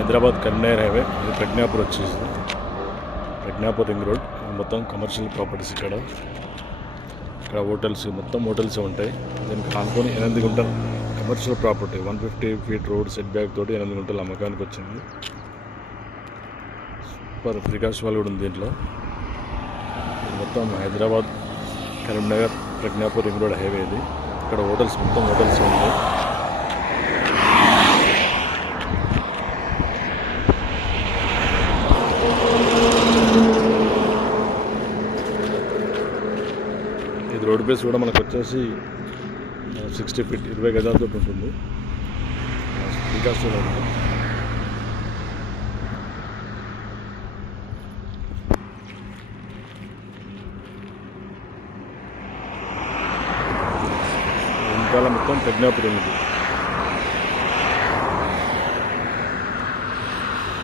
Hyderabad Karimnagar highway, ఇది ప్రజ్ఞాపూర్ వచ్చేసి Pragnapur ring road. మొత్తం కమర్షియల్ ప్రాపర్టీస్. ఇక్కడ హోటల్స్, మొత్తం హోటల్స్ ఉంటాయి. దీనికి ఆనుకొని 8 గుంటలు commercial property, 150 feet road set back తోటి 8 గుంటలు అమ్మకానికి వచ్చింది. సూపర్ ఫ్రీకాస్ట్ వాళ్ళు కూడా ఉంది దీంట్లో. మొత్తం Hyderabad Karimnagar Pragnapur ring road highway ఇది. ఇక్కడ హోటల్స్, మొత్తం హోటల్స్ ఉంటాయి. ఇది రోడ్ బేస్ కూడా మనకు వచ్చేసి 60 ఫీట్ 20 గజాలతో ఉంటుంది. ఫ్రీకాస్ట్ ఉంటుంది. వెనకాల మొత్తం ప్రజ్ఞాపూర్ ఉంది.